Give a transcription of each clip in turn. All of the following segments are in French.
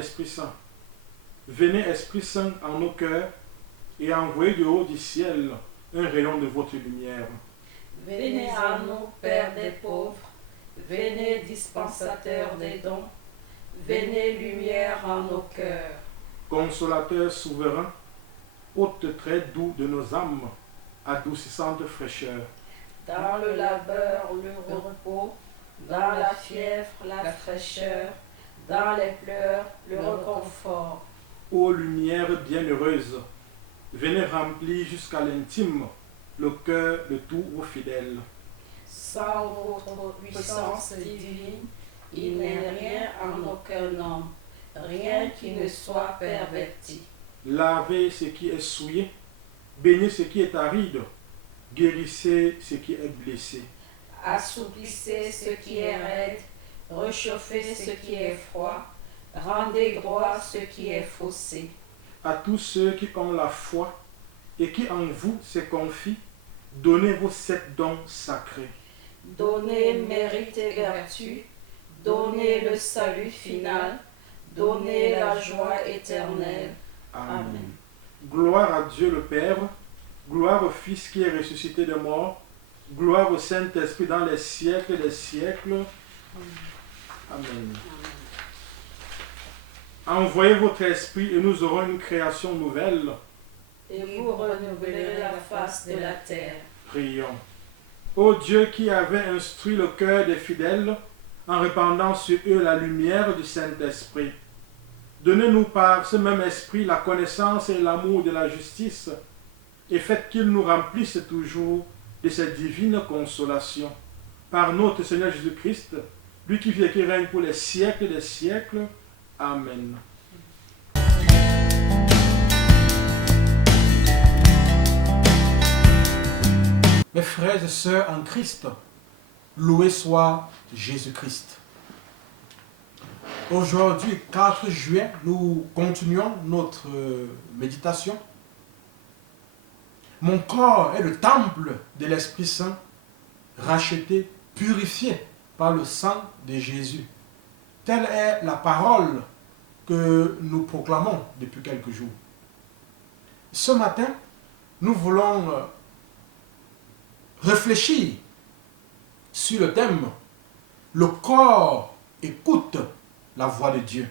l'Esprit Saint. Venez, Esprit Saint, en nos cœurs et envoyez du haut du ciel un rayon de votre lumière. Venez à nous, Père des pauvres, venez, dispensateur des dons, venez, lumière en nos cœurs. Consolateur souverain, hôte très doux de nos âmes, adoucissante fraîcheur. Dans le labeur, le repos, dans la fièvre, la fraîcheur, dans les pleurs, le réconfort. Ô lumière bienheureuse, venez remplir jusqu'à l'intime le cœur de tous vos fidèles. Sans votre puissance divine, il n'est rien en aucun homme, rien qui ne soit perverti. Lavez ce qui est souillé, baignez ce qui est aride, guérissez ce qui est blessé. Assouplissez ce qui est raide, réchauffez ce qui est froid, rendez droit ce qui est faussé. À tous ceux qui ont la foi et qui en vous se confient, donnez vos 7 dons sacrés. Donnez mérite et vertu, donnez le salut final, donnez la joie éternelle. Amen. Gloire à Dieu le Père, gloire au Fils qui est ressuscité des morts, gloire au Saint-Esprit dans les siècles des siècles. Amen. Envoyez votre esprit et nous aurons une création nouvelle. Et vous renouvelerez la face de la terre. Prions. Ô Dieu qui avait instruit le cœur des fidèles en répandant sur eux la lumière du Saint-Esprit, donnez-nous par ce même esprit la connaissance et l'amour de la justice et faites qu'il nous remplisse toujours de cette divine consolation. Par notre Seigneur Jésus-Christ, lui qui vit et qui règne pour les siècles des siècles. Amen. Mes frères et sœurs en Christ, loué soit Jésus-Christ. Aujourd'hui, 4 juin, nous continuons notre méditation. Mon corps est le temple de l'Esprit Saint, racheté, purifié par le sang de Jésus. Telle est la parole que nous proclamons depuis quelques jours. Ce matin, nous voulons réfléchir sur le thème « Le corps écoute la voix de Dieu ».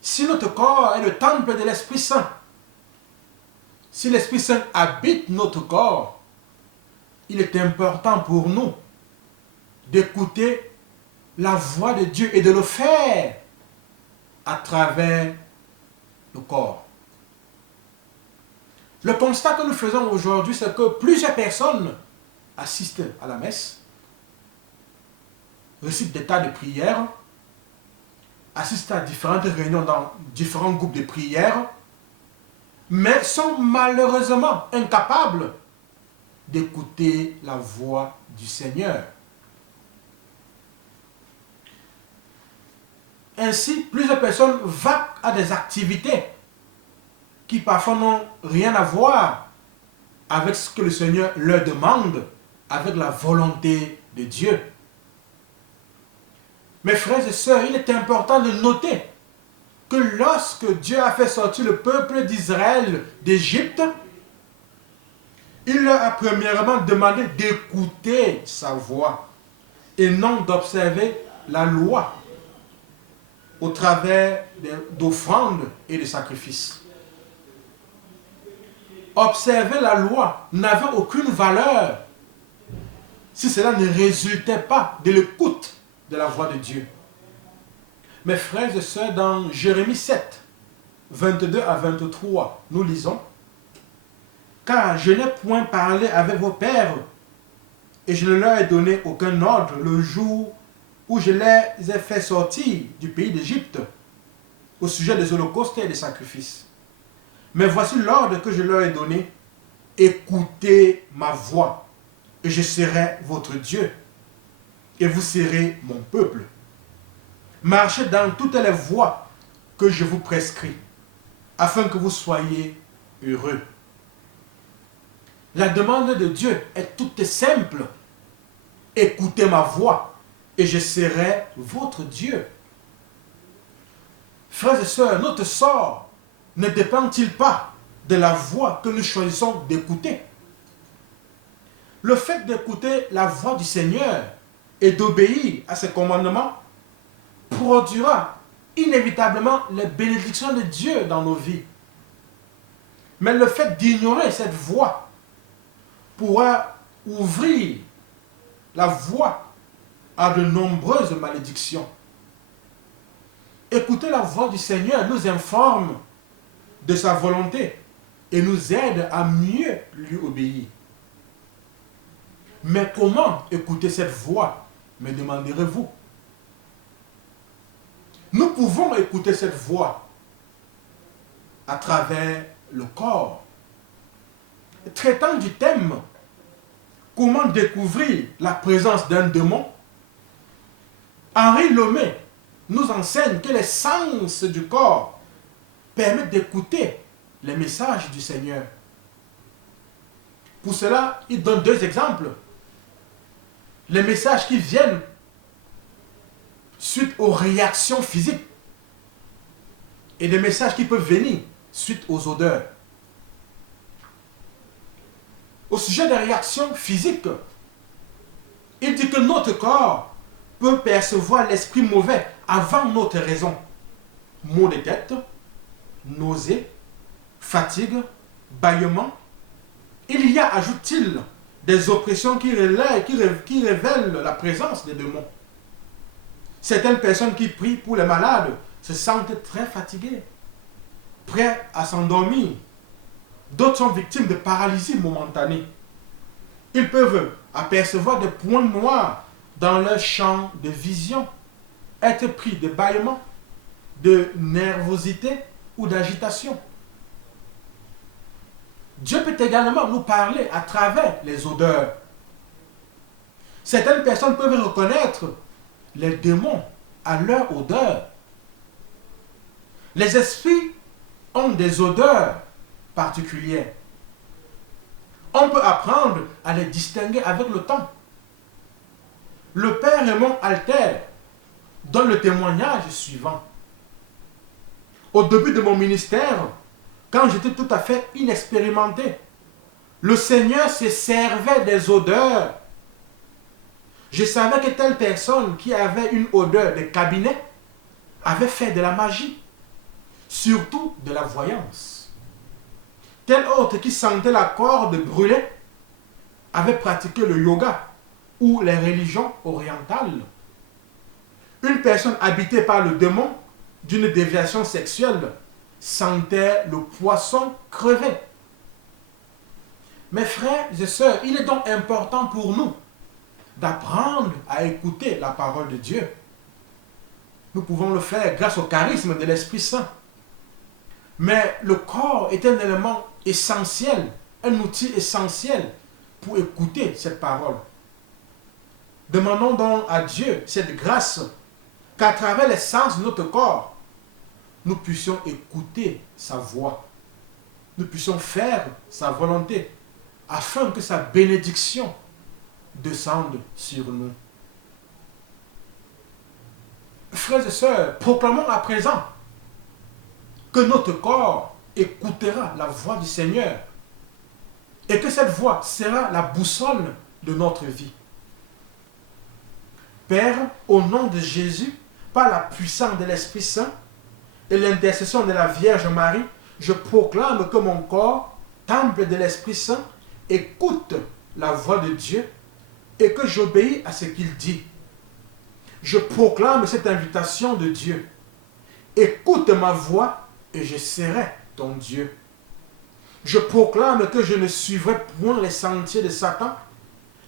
Si notre corps est le temple de l'Esprit Saint, si l'Esprit Saint habite notre corps, il est important pour nous d'écouter la voix de Dieu et de le faire à travers le corps. Le constat que nous faisons aujourd'hui, c'est que plusieurs personnes assistent à la messe, récitent des tas de prières, assistent à différentes réunions dans différents groupes de prières, mais sont malheureusement incapables d'écouter la voix du Seigneur. Ainsi, plusieurs personnes vaquent à des activités qui parfois n'ont rien à voir avec ce que le Seigneur leur demande, avec la volonté de Dieu. Mes frères et sœurs, il est important de noter que lorsque Dieu a fait sortir le peuple d'Israël d'Égypte, il leur a premièrement demandé d'écouter sa voix et non d'observer la loi au travers d'offrandes et de sacrifices. Observer la loi n'avait aucune valeur si cela ne résultait pas de l'écoute de la voix de Dieu. Mes frères et sœurs, dans Jérémie 7, 22 à 23, nous lisons « Car je n'ai point parlé avec vos pères, et je ne leur ai donné aucun ordre le jour où je les ai fait sortir du pays d'Égypte, au sujet des holocaustes et des sacrifices. Mais voici l'ordre que je leur ai donné, écoutez ma voix, et je serai votre Dieu, et vous serez mon peuple. Marchez dans toutes les voies que je vous prescris, afin que vous soyez heureux. » La demande de Dieu est toute simple. Écoutez ma voix, et je serai votre Dieu. Frères et sœurs, notre sort ne dépend-il pas de la voix que nous choisissons d'écouter? Le fait d'écouter la voix du Seigneur et d'obéir à ses commandements produira inévitablement les bénédictions de Dieu dans nos vies. Mais le fait d'ignorer cette voix pourra ouvrir la voie à de nombreuses malédictions. Écouter la voix du Seigneur nous informe de sa volonté et nous aide à mieux lui obéir. Mais comment écouter cette voix, me demanderez-vous? Nous pouvons écouter cette voix à travers le corps. Traitant du thème « Comment découvrir la présence d'un démon ?», Henri Lomé nous enseigne que les sens du corps permettent d'écouter les messages du Seigneur. Pour cela, il donne 2 exemples. Les messages qui viennent suite aux réactions physiques et des messages qui peuvent venir suite aux odeurs. Au sujet des réactions physiques, il dit que notre corps peut percevoir l'esprit mauvais avant notre raison. Maux de tête, nausées, fatigue, bâillement. Il y a, ajoute-t-il, des oppressions qui révèlent la présence des démons. Certaines personnes qui prient pour les malades se sentent très fatiguées, prêts à s'endormir. D'autres sont victimes de paralysie momentanée. Ils peuvent apercevoir des points noirs dans leur champ de vision, être pris de bâillement, de nervosité ou d'agitation. Dieu peut également nous parler à travers les odeurs. Certaines personnes peuvent reconnaître les démons à leur odeur. Les esprits ont des odeurs particulières. On peut apprendre à les distinguer avec le temps. Le père Raymond Alter donne le témoignage suivant. Au début de mon ministère, quand j'étais tout à fait inexpérimenté, le Seigneur se servait des odeurs. Je savais que telle personne qui avait une odeur de cabinet avait fait de la magie, surtout de la voyance. Tel autre qui sentait la corde brûler avait pratiqué le yoga ou les religions orientales. Une personne habitée par le démon d'une déviation sexuelle sentait le poisson crever. Mes frères et sœurs, il est donc important pour nous d'apprendre à écouter la parole de Dieu. Nous pouvons le faire grâce au charisme de l'Esprit Saint. Mais le corps est un élément essentiel, un outil essentiel pour écouter cette parole. Demandons donc à Dieu cette grâce qu'à travers les sens de notre corps, nous puissions écouter sa voix. Nous puissions faire sa volonté afin que sa bénédiction descende sur nous. Frères et sœurs, proclamons à présent que notre corps écoutera la voix du Seigneur et que cette voix sera la boussole de notre vie. Père, au nom de Jésus, par la puissance de l'Esprit Saint et l'intercession de la Vierge Marie, je proclame que mon corps, temple de l'Esprit Saint, écoute la voix de Dieu et que j'obéis à ce qu'il dit. Je proclame cette invitation de Dieu. Écoute ma voix et je serai ton Dieu. Je proclame que je ne suivrai point les sentiers de Satan,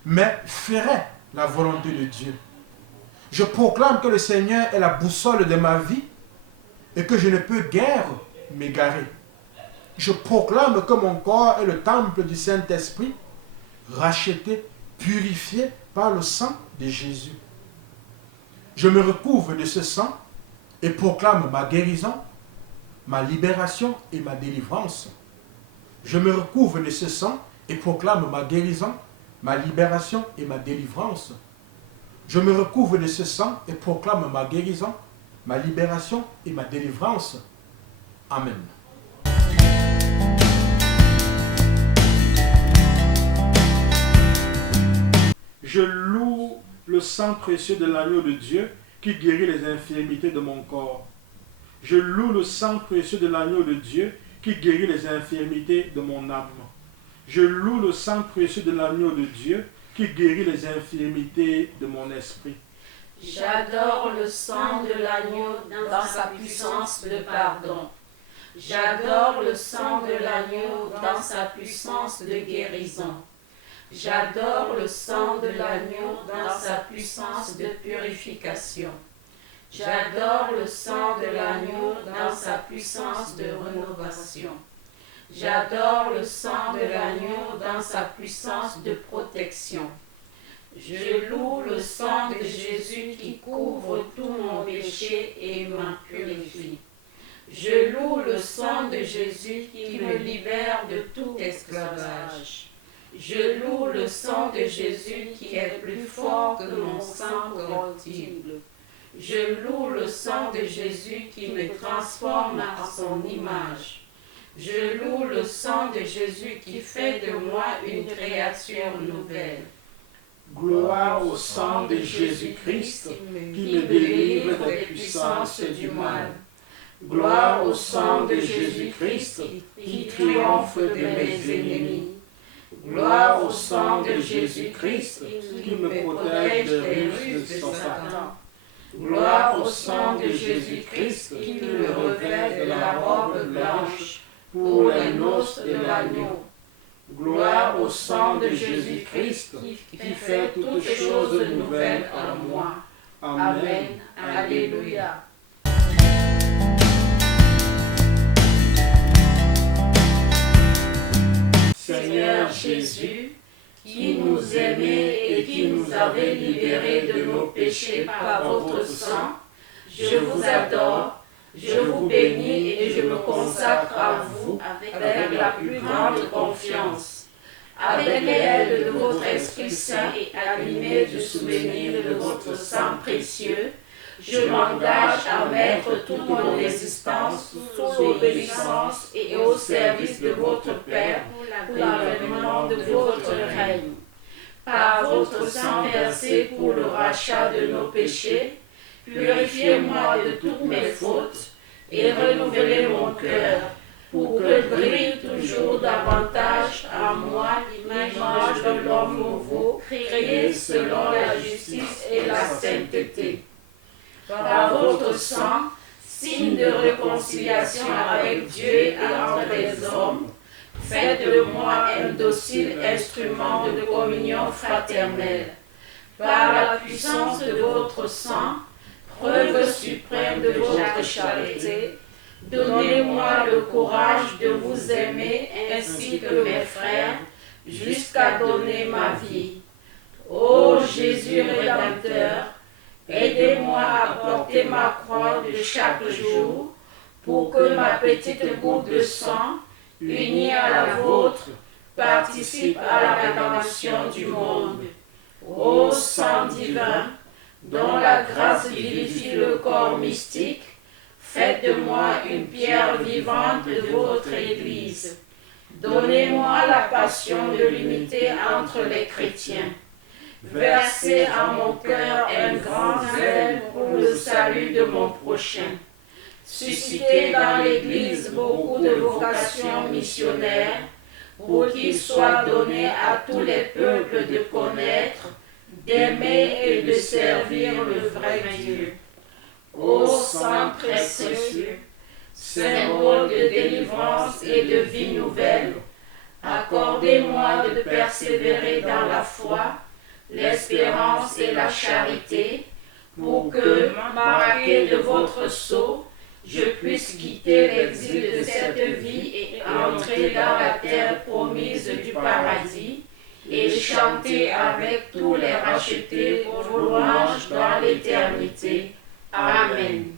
mais ferai la volonté de Dieu. Je proclame que le Seigneur est la boussole de ma vie et que je ne peux guère m'égarer. Je proclame que mon corps est le temple du Saint-Esprit, racheté, purifié par le sang de Jésus. Je me recouvre de ce sang et proclame ma guérison, ma libération et ma délivrance. Je me recouvre de ce sang et proclame ma guérison, ma libération et ma délivrance. Je me recouvre de ce sang et proclame ma guérison, ma libération et ma délivrance. Amen. Je loue le sang précieux de l'agneau de Dieu qui guérit les infirmités de mon corps. Je loue le sang précieux de l'agneau de Dieu qui guérit les infirmités de mon âme. Je loue le sang précieux de l'agneau de Dieu qui guérit les infirmités de mon esprit. J'adore le sang de l'agneau dans sa puissance de pardon. J'adore le sang de l'agneau dans sa puissance de guérison. J'adore le sang de l'agneau dans sa puissance de purification. J'adore le sang de l'agneau dans sa puissance de rénovation. J'adore le sang de l'agneau dans sa puissance de protection. Je loue le sang de Jésus qui couvre tout mon péché et m'en purifie. Je loue le sang de Jésus qui me libère de tout esclavage. Je loue le sang de Jésus qui est plus fort que mon sang corruptible. Je loue le sang de Jésus qui me transforme à son image. Je loue le sang de Jésus qui fait de moi une créature nouvelle. Gloire au sang de Jésus-Christ qui me délivre des puissances du mal. Gloire au sang de Jésus-Christ qui triomphe de mes ennemis. Gloire au sang de Jésus-Christ qui me protège des ruses de Satan. Gloire au sang de Jésus-Christ qui me revêt de la robe blanche pour les noces de l'agneau. Gloire au sang de Jésus-Christ qui fait toutes choses nouvelles en moi. Amen. Alléluia. Seigneur Jésus, qui nous aimait et qui nous avait libérés de nos péchés par votre sang, je vous adore, je vous bénis et je me consacre à vous avec la plus grande confiance. Avec l'aide de votre Esprit Saint et animé du souvenir de votre sang précieux, je m'engage à mettre toute mon existence sous l'obéissance et au service de votre Père pour l'avènement de votre règne. Par votre sang versé pour le rachat de nos péchés, purifiez-moi de toutes mes fautes et renouvelez mon cœur pour que brille toujours davantage en moi l'image de l'homme nouveau, créé selon la justice et la sainteté. Par votre sang, signe de réconciliation avec Dieu et entre les hommes, faites de moi un docile instrument de communion fraternelle. Par la puissance de votre sang, preuve suprême de votre charité, donnez-moi le courage de vous aimer ainsi que mes frères, jusqu'à donner ma vie. Ô Jésus Rédempteur, aidez-moi à porter ma croix de chaque jour pour que ma petite goutte de sang, unie à la vôtre, participe à la rédemption du monde. Ô sang divin, dont la grâce vivifie le corps mystique, faites de moi une pierre vivante de votre Église. Donnez-moi la passion de l'unité entre les chrétiens. Versez en mon cœur un grand zèle pour le salut de mon prochain. Suscitez dans l'Église beaucoup de vocations missionnaires pour qu'il soit donné à tous les peuples de connaître, d'aimer et de servir le vrai Dieu. Ô sang précieux, symbole de délivrance et de vie nouvelle, accordez-moi de persévérer dans la foi, l'espérance et la charité, pour que, marqué de votre sceau, je puisse quitter l'exil de cette vie et entrer dans la terre promise du paradis, et chanter avec tous les rachetés vos louanges dans l'éternité. Amen.